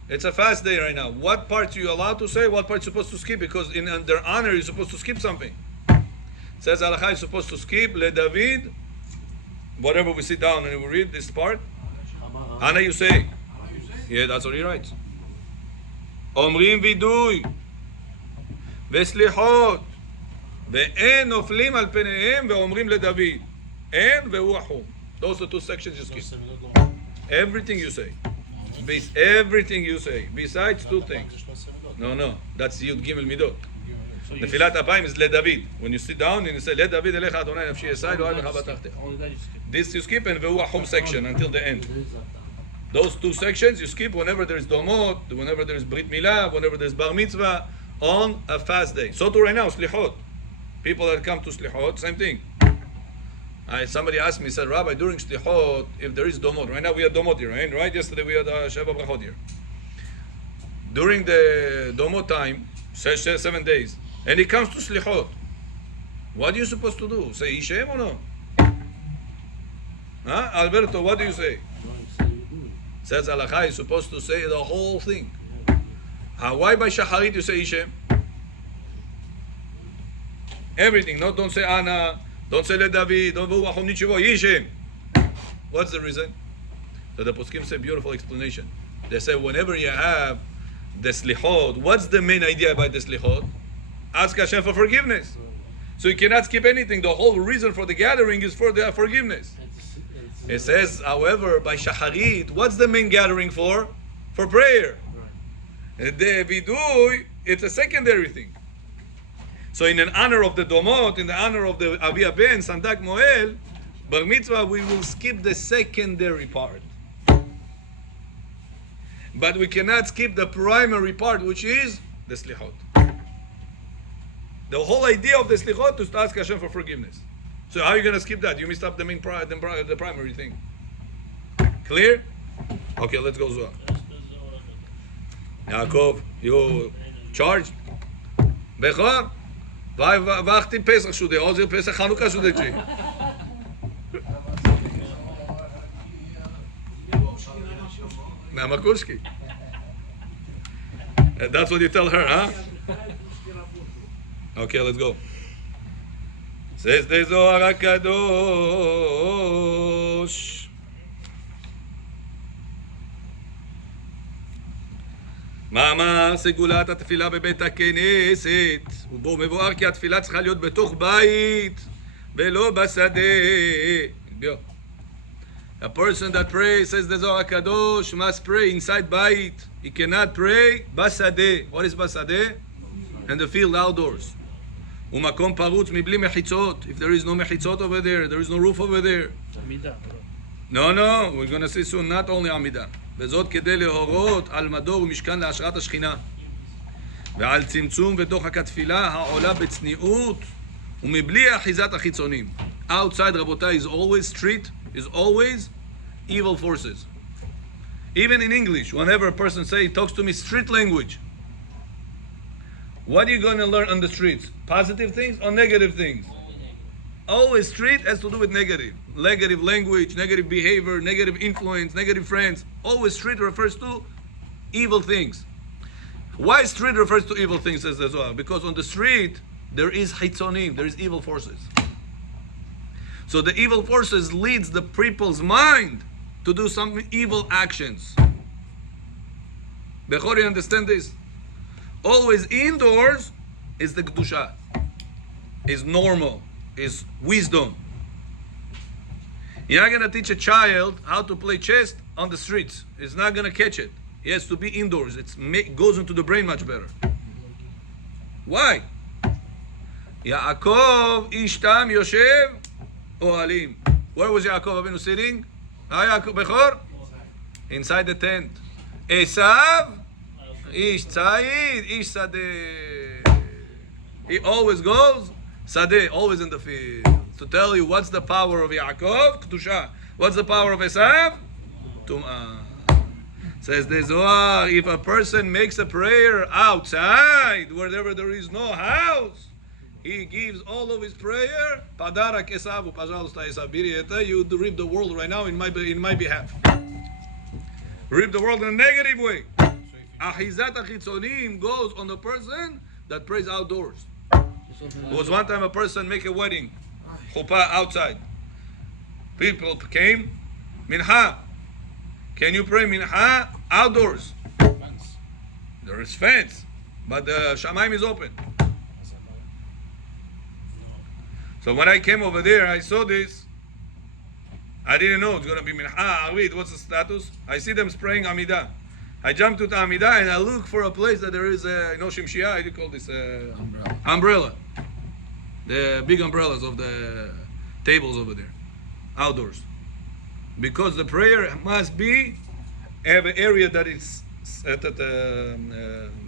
It's a fast day right now. What parts are you allowed to say? What parts are you supposed to skip? Because in their honor, you're supposed to skip something. It says Halakha is supposed to skip Le David whatever we sit down and we read this part, Ana you say. Yeah, that's what he writes. אומרים וידוי וסליחות ואין נופלים על פניהם ואומרים לדוד אין והוא החום. Those are two sections you skip. Everything you say. Everything you say. Besides two things. No. That's Yud Gimel Midot. נפילת אפיים is לדוד. When you sit down and you say לדוד אליך אדוני נפשי אשאי לא אוהב לך בתחתיך. This you skip and והוא החום section until the end. Those two sections you skip whenever there is domot, whenever there is brit milah, whenever there is bar mitzvah on a fast day. So too right now, slichot. People that come to slichot, same thing. Somebody asked me, said, Rabbi, during slichot, if there is domot, right now we had domot here, right? Yesterday we had Sheva Brachot here. During the domot time, 7 days, and it comes to slichot, what are you supposed to do? Say Ishem or no? Huh? Alberto, what do you say? Says Halakha is supposed to say the whole thing. Why by Shacharit you say Ishem? Everything. No, don't say Ana, don't say Le David, don't say Wachom Nichivo, Ishem. What's the reason? So the Poskim say beautiful explanation. They say whenever you have the Slichot, what's the main idea about the Slichot? Ask Hashem for forgiveness. So you cannot skip anything. The whole reason for the gathering is for the forgiveness. It says, however, by Shacharit, what's the main gathering for? For prayer. Right. The Vidui, it's a secondary thing. So in honor of the Domot, in the honor of the Avi Ben, Sandak Moel, Bar Mitzvah, we will skip the secondary part. But we cannot skip the primary part, which is the Slichot. The whole idea of the Slichot is to ask Hashem for forgiveness. So how are you going to skip that? You missed up the main the primary thing. Clear? Okay, let's go Zohar. Yaakov, you charged? Bechor? Vachti Pesach shude, Ozer Pesach Chanukah shude chi. Namakushki. That's what you tell her, huh? Okay, let's go. Says the Zohar HaKadosh. מאמר סגולת התפילה בבית הכנסת, ובו מבואר כי התפילה צריכה להיות בתוך בית ולא בשדה. A person that prays, says the Zohar HaKadosh, must pray inside bait. He cannot pray בשדה. What is בשדה? In the field outdoors. ומקום פרוץ מבלי מחיצות. If there is no מחיצות over there, there is no roof over there. No, we're going to see soon, not only עמידה. וזאת כדי להורות על מדור ומשכן להשראת השכינה. ועל צמצום ודוחק התפילה העולה בצניעות ומבלי אחיזת החיצונים. Outside, רבותיי, is always street, is always evil forces. Even in English, whenever a person talks to me street language, what are you going to learn on the streets? Positive things or negative things? Always street has to do with negative. Negative language, negative behavior, negative influence, negative friends. Always street refers to evil things. Why street refers to evil things, says the Zohar? Because on the street, there is chitzonim, there is evil forces. So the evil forces leads the people's mind to do some evil actions. Bechor, you understand this? Always indoors is the Kedusha, is normal, is wisdom. You're not going to teach a child how to play chess on the streets. It's not going to catch it. He has to be indoors. It goes into the brain much better. Why? Yaakov ishtam yoshev ohalim. Where was Yaakov Avinu sitting? Yaakov Bechor? Inside the tent. Esav? Ish tzayid, ish sadeh. He always goes sadeh, always in the field. To tell you what's the power of Yaakov, Kedusha. What's the power of Esav? Tum'ah. Says the Zohar, if a person makes a prayer outside, wherever there is no house, he gives all of his prayer. Padarak Esav, pazalsta Esav birieta. You reap the world right now in my behalf. Reap the world in a negative way. Achizat achitzonim goes on the person that prays outdoors. There was one time a person make a wedding, chuppah outside. people came, minha. Can you pray minha outdoors? There is fence, but the Shamayim is open. So when I came over there, I saw this. I didn't know it's going to be minha, Arvit. What's the status? I see them spraying Amidah. I jump to the Amidah and I look for a place that there is a, Shimshia, how do you call this? Umbrella. The big umbrellas of the tables over there, outdoors. Because the prayer must be, have an area that is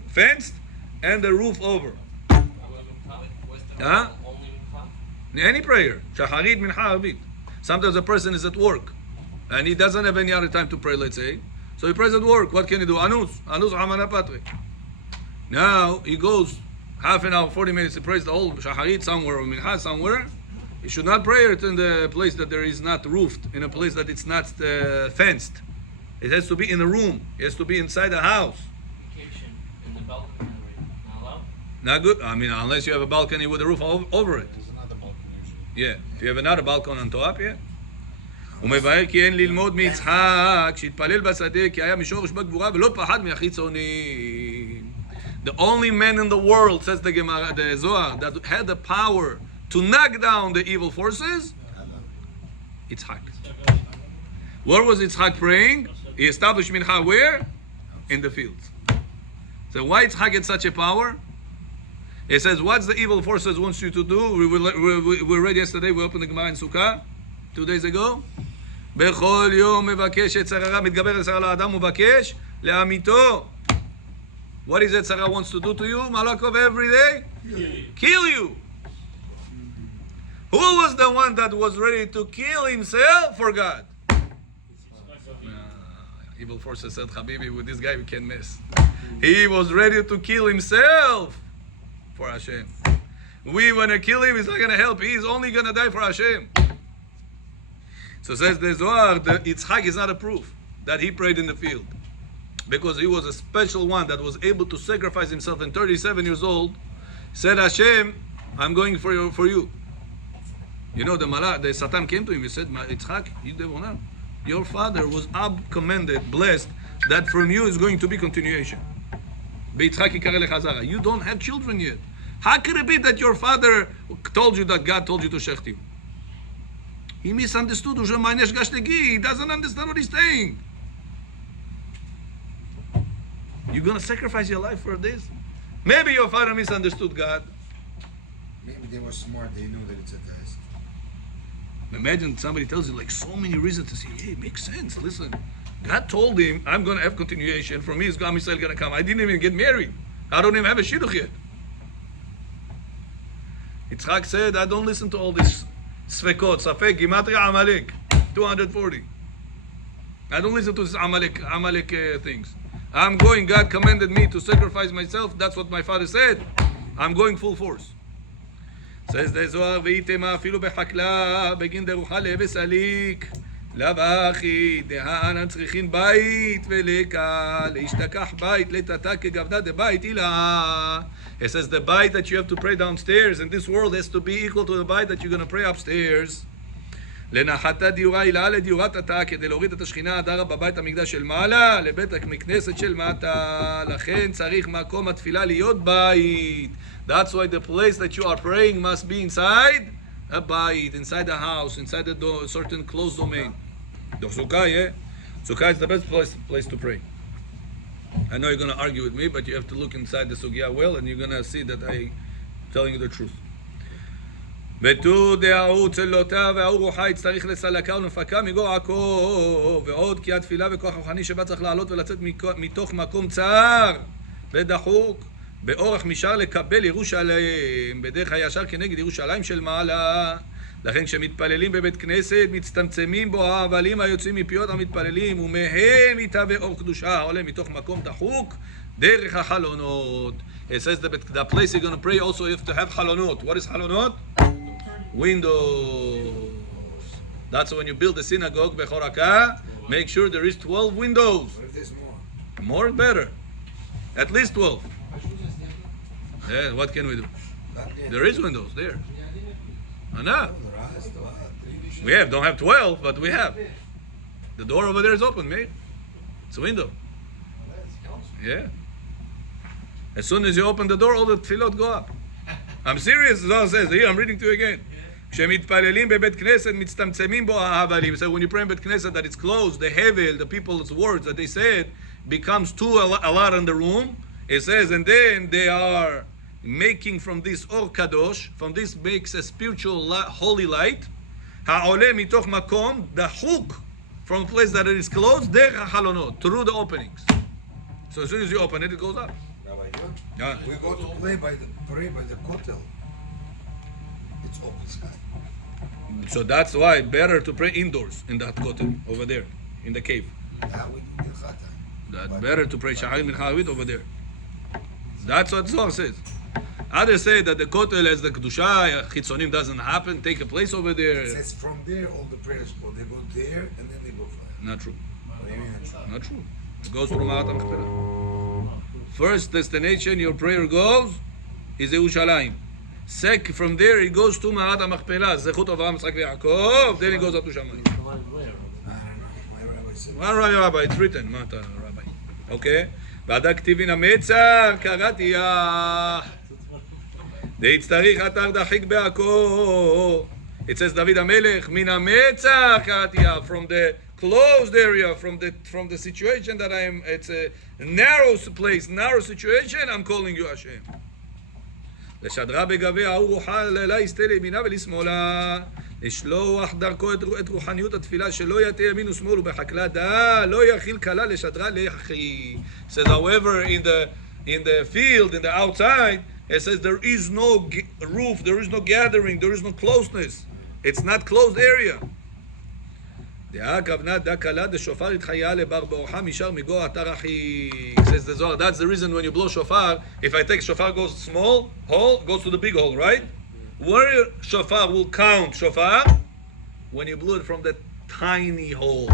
fenced and the roof over. Huh? Any prayer. Shacharit, Mincha, Arvit. Sometimes a person is at work and he doesn't have any other time to pray, let's say. So he prays at work. What can he do? Anus Amana Patre. Now he goes half an hour, 40 minutes, he prays the whole Shacharit somewhere or Mincha somewhere. He should not pray it in the place that there is not roofed, in a place that it's not fenced. It has to be in a room. It has to be inside the house. Kitchen in the balcony, not allowed? Not good. I mean, unless you have a balcony with a roof over it. There's another balcony usually. Yeah. If you have another balcony on top, yeah. ומבאר כי אין ללמוד מיצחק שהתפלל בשדה כי היה משורש בגבורה ולא פחד מהחיצונים. The only man in the world, says the Zohar, that had the power to knock down the evil forces, Yitzhak. Where was Yitzhak praying? He established mincha where? In the fields. So why Yitzhak had such a power? He says, what's the evil forces wants you to do? We read yesterday, we opened the Gemara in Sukkah, 2 days ago. בכל יום מבקש את שררה, מתגבר על שררה לאדם ומבקש לעמיתו. What is it Sarah wants to do to you, Malakov, every day? Kill you. Who was the one that was ready to kill himself for God? Evil forces said, Habibi, with this guy we can't mess. He was ready to kill himself for Hashem. We want to kill him, he's not going to help. He's only going to die for Hashem. So says the Zohar, the Yitzhak is not a proof that he prayed in the field. Because he was a special one that was able to sacrifice himself in 37 years old. Said, Hashem, I'm going for you. You know, the Satan came to him, he said, Yitzhak, your father was commended, blessed, that from you is going to be continuation. You don't have children yet. How could it be that your father told you that God told you to shecht you? He misunderstood. He doesn't understand what he's saying. You're going to sacrifice your life for this? Maybe your father misunderstood God. Maybe they were smart. They knew that it's a test. Imagine somebody tells you like so many reasons to say, hey, it makes sense. Listen, God told him, I'm going to have continuation. From me, is Am Yisrael going to come. I didn't even get married. I don't even have a shidduch yet. Yitzhak said, I don't listen to all this svekot, safek, gimatria, Amalek, 240. I don't listen to this Amalek things. I'm going, God commanded me to sacrifice myself. That's what my father said. I'm going full force. Says the Zohar, V'itema afilu b'chakla, begin derucha lebesalik, לבכי, דהן צריכין בית ולקה, להשתכח בית, לטאטא כגבנה דבית אילה. It says the bite that you have to pray downstairs in this world has to be equal to the bite that you're going to pray upstairs. לנחתה דיורה אילה לדיורת עתה, כדי להוריד את השכינה הדרה בבית המקדש של מעלה, לבית המקנסת של מטה. לכן צריך מקום התפילה להיות בית. That's why the place that you are praying must be inside a bait, inside the house, inside a certain closed domain. The Sukkah, yeah? Sukkah is the best place to pray. I know you're going to argue with me, but you have to look inside the Sugya well, and you're going to see that I'm telling you the truth. ותו דההוא צלותיו וההוא רוחה יצטריך לסלקה ולמפקה מגור עכו ועוד כי התפילה וכוח רוחני שבה צריך לעלות ולצאת מתוך מקום צר ודחוק באורך משאר לקבל ירושלים בדרך הישר כנגד ירושלים של מעלה. לכן כשמתפללים בבית כנסת מצטמצמים בו ההבלים היוצאים מפיות המתפללים ומהם יתהווה אור קדושה העולה מתוך מקום דחוק דרך החלונות. It says that the place you're going to pray also you have to have halonot. What is halonot? Windows. That's when you build a synagogue bechoraka, make sure there is 12 windows. What if there's more? More better. At least 12. Yeah, what can we do? There is windows there. Enough. We have, don't have 12, but we have. The door over there is open, mate. It's a window. Yeah. As soon as you open the door, all the tefillot go up. I'm serious, Zohar says. Here, I'm reading to you again. כשמתפללים בבית כנסת מצטמצמים בו ההבלים. So when you pray in בית כנסת that it's closed, the hevel, the people's words that they said, becomes a lot in the room. It says, and then they are making from this or kadosh, from this makes a spiritual holy light. העולה מתוך מקום, the hook from a place that it is closed, דרך החלונות, through the openings. So as soon as you open it, it goes up. Rabbi, Yeah. we go to pray by the kotel. It's open sky. So that's why better to pray indoors in that kotel over there, in the cave. Yeah, we do Birchat time. That better to pray Shahar Mincha Arvit over there. That's what Zohar says. Others say that the kotel as the kedusha chitzonim doesn't happen, take a place over there. It says from there all the prayers go. They go there and then they go fly. Not true. What do you mean? Not true. It goes through Ma'at HaMachpelah. First destination your prayer goes is Yerushalayim. From there it goes to Ma'at HaMachpelah. Zechut Avraham, Yitzchak, Yaakov. Then it goes up to Shamayim. I don't know. My rabbi said. One rabbi, it's written. Mata rabbi. Okay. ועדה כתיבין המצר קראתיה. דהצטריך אתר דחיק בעכו. It says David HaMelech, מן המצר קראתיה. From the closed area, from the situation that it's a narrow place, narrow situation, I'm calling you Hashem. לשדרה בגבי ההוא רוחה לה יסתה לימינה ולשמאלה. לשלוח דרכו את רוחניות התפילה שלא יטה ימין ושמאל ובחקלה דעה לא יכיל כלה לשדרה לאחי. Says however in the field, in the outside, it says there is no roof, there is no gathering, there is no closeness. It's not closed area. דעה כוונה דעה קלה דשופר התחיה לבר באורחה משאר מגו אתר אחי. Says the Zohar, that's the reason when you blow shofar, if I take shofar goes small hole, goes to the big hole, right? Where shofar will count shofar? When you blow it from that tiny hole.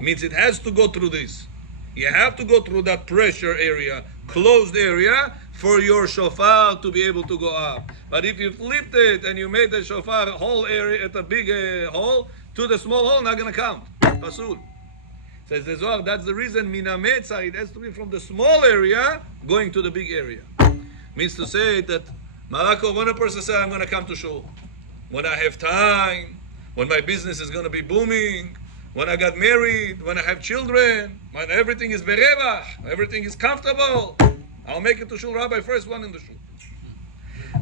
Means it has to go through this. You have to go through that pressure area, closed area, for your shofar to be able to go up. But if you flipped it and you made the shofar whole area at a big hole, to the small hole, not going to count. Pasul. Says the Zohar, that's the reason, minametzah, it has to be from the small area going to the big area. Means to say that, Malako, when a person says, I'm going to come to shul, when I have time, when my business is going to be booming, when I got married, when I have children, when everything is berevach, everything is comfortable, I'll make it to shul, Rabbi, first one in the shul.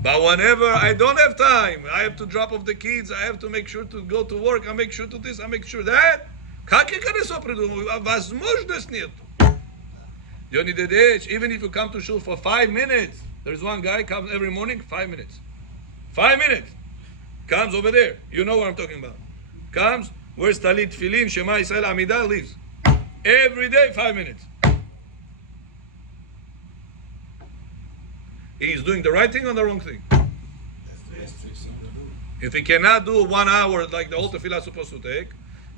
But whenever I don't have time, I have to drop off the kids, I have to make sure to go to work, I make sure to this, I make sure that. Even if you come to shul for 5 minutes, there's one guy comes every morning, 5 minutes. 5 minutes. Comes over there. You know what I'm talking about. Comes, wears talit, tefillin, Shema Yisrael, Amidah, leaves. Every day, 5 minutes. He's doing the right thing or the wrong thing? If he cannot do 1 hour like the whole tefillah is supposed to take,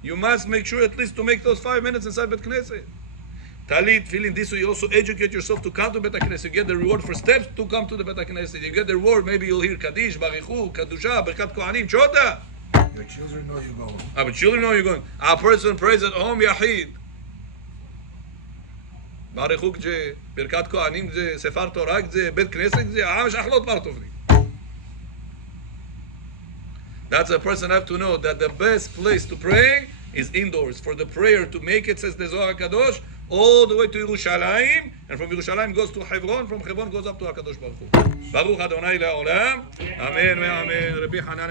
you must make sure at least to make those 5 minutes inside Bet Knesset. Talit, feeling this, so you also educate yourself to come to Bet Knesset. You get the reward for steps to come to the Bet Knesset. You get the reward, maybe you'll hear Kaddish, Barichu, Kadusha, Berkat Kohanim, Chota. Your children know you're going. But children know you're going. A person prays at home, Yahid. Barichu זה, ברכת כהנים זה, ספר תורה זה, בית כנסת זה, העם שחלות בר טובלים. That's a person have to know that the best place to pray is indoors. For the prayer to make it, says the Zohar HaKadosh, all the way to Yerushalayim, and from Yerushalayim goes to Hebron, from Hebron goes up to HaKadosh Baruch Hu. Baruch Adonai Le'olam. Amen, amen. Rabbi Hanan